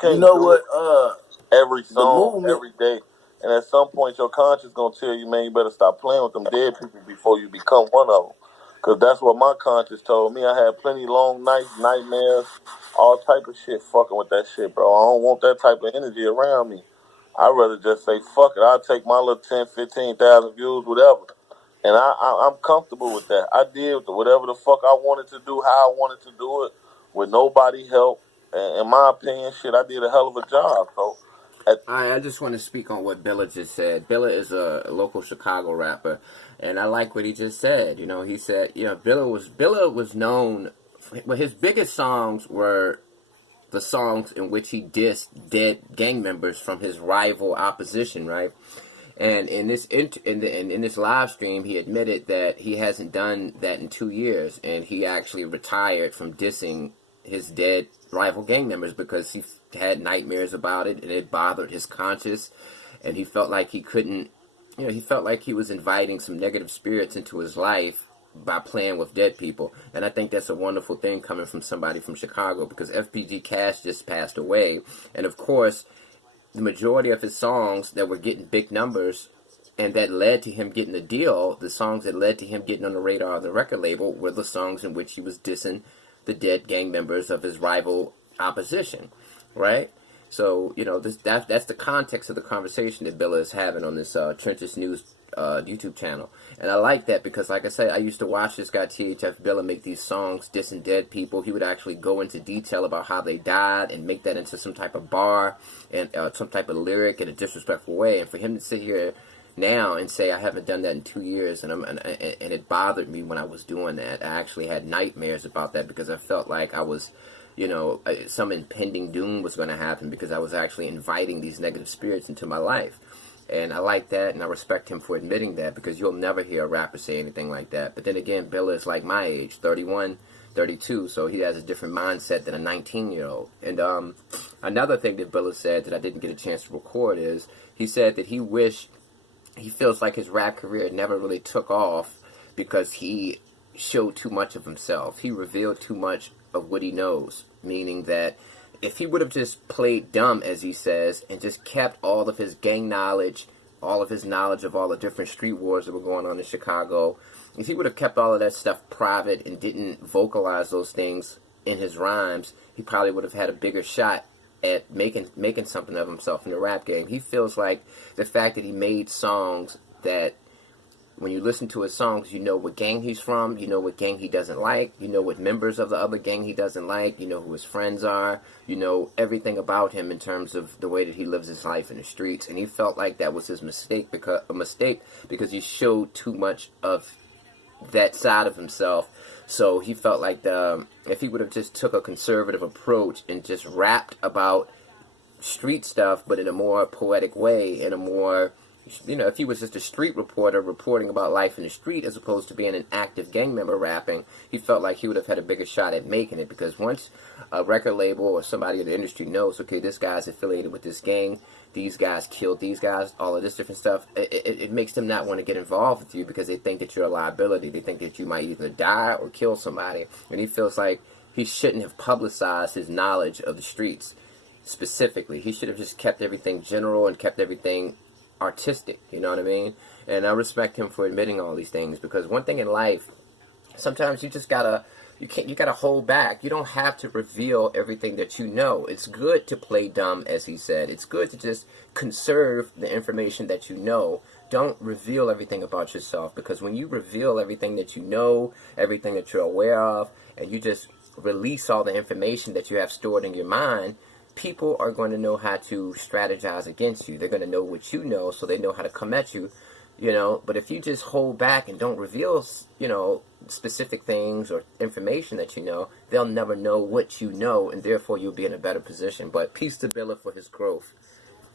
can't You know do what? it every The song, movement. every day. And at some point, your conscience gonna tell you, man, you better stop playing with them dead people before you become one of them. Cause that's what my conscience told me. I had plenty long nights, nightmares, all type of shit fucking with that shit, bro. I don't want that type of energy around me. I'd rather just say, fuck it. I'll take my little 10, 15,000 views, whatever. And I'm comfortable with that. I did whatever the fuck I wanted to do, how I wanted to do it, with nobody help. And in my opinion, shit, I did a hell of a job. So, at, I just want to speak on what Billa just said. Billa is a local Chicago rapper, and I like what he just said. You know, he said, you know, Billa was known. Well, his biggest songs were the songs in which he dissed dead gang members from his rival opposition, right? And in this live stream, he admitted that he hasn't done that in 2 years, and he actually retired from dissing his dead rival gang members because he had nightmares about it, and it bothered his conscience, and he felt like he couldn't, you know, he felt like he was inviting some negative spirits into his life by playing with dead people. And I think that's a wonderful thing coming from somebody from Chicago, because FBG Cash just passed away, and of course the majority of his songs that were getting big numbers and that led to him getting a deal, the songs that led to him getting on the radar of the record label, were the songs in which he was dissing the dead gang members of his rival opposition, right? So, you know, that's the context of the conversation that Billa is having on this Trenches News YouTube channel. And I like that because, like I said, I used to watch this guy THF Billa make these songs dissing dead people. He would actually go into detail about how they died and make that into some type of bar and some type of lyric in a disrespectful way. And for him to sit here now and say, I haven't done that in 2 years, and it bothered me when I was doing that. I actually had nightmares about that because I felt like I was, you know, some impending doom was going to happen because I was actually inviting these negative spirits into my life. And I like that, and I respect him for admitting that, because you'll never hear a rapper say anything like that. But then again, Billa is like my age, 31, 32, so he has a different mindset than a 19-year-old. And another thing that Billa said that I didn't get a chance to record is, he said that he feels like his rap career never really took off because he showed too much of himself. He revealed too much of what he knows, meaning that if he would have just played dumb, as he says, and just kept all of his gang knowledge, all of his knowledge of all the different street wars that were going on in Chicago, if he would have kept all of that stuff private and didn't vocalize those things in his rhymes, he probably would have had a bigger shot at making something of himself in the rap game. He feels like the fact that he made songs that, when you listen to his songs, you know what gang he's from, you know what gang he doesn't like, you know what members of the other gang he doesn't like, you know who his friends are, you know everything about him in terms of the way that he lives his life in the streets. And he felt like that was his mistake because he showed too much of that side of himself. So he felt like if he would have just took a conservative approach and just rapped about street stuff, but in a more poetic way, in a more, you know, if he was just a street reporter reporting about life in the street as opposed to being an active gang member rapping, he felt like he would have had a bigger shot at making it. Because once a record label or somebody in the industry knows, okay, this guy's affiliated with this gang, these guys killed these guys, all of this different stuff, it makes them not want to get involved with you because they think that you're a liability. They think that you might either die or kill somebody. And he feels like he shouldn't have publicized his knowledge of the streets specifically. He should have just kept everything general and kept everything artistic, you know what I mean? And I respect him for admitting all these things, because one thing in life, sometimes you just gotta hold back. You don't have to reveal everything that you know. It's good to play dumb, as he said. It's good to just conserve the information that you know. Don't reveal everything about yourself, because when you reveal everything that you know, everything that you're aware of, and you just release all the information that you have stored in your mind, people are going to know how to strategize against you. They're going to know what you know, so they know how to come at you, you know. But if you just hold back and don't reveal, you know, specific things or information that you know, they'll never know what you know, and therefore you'll be in a better position. But peace to Billa for his growth.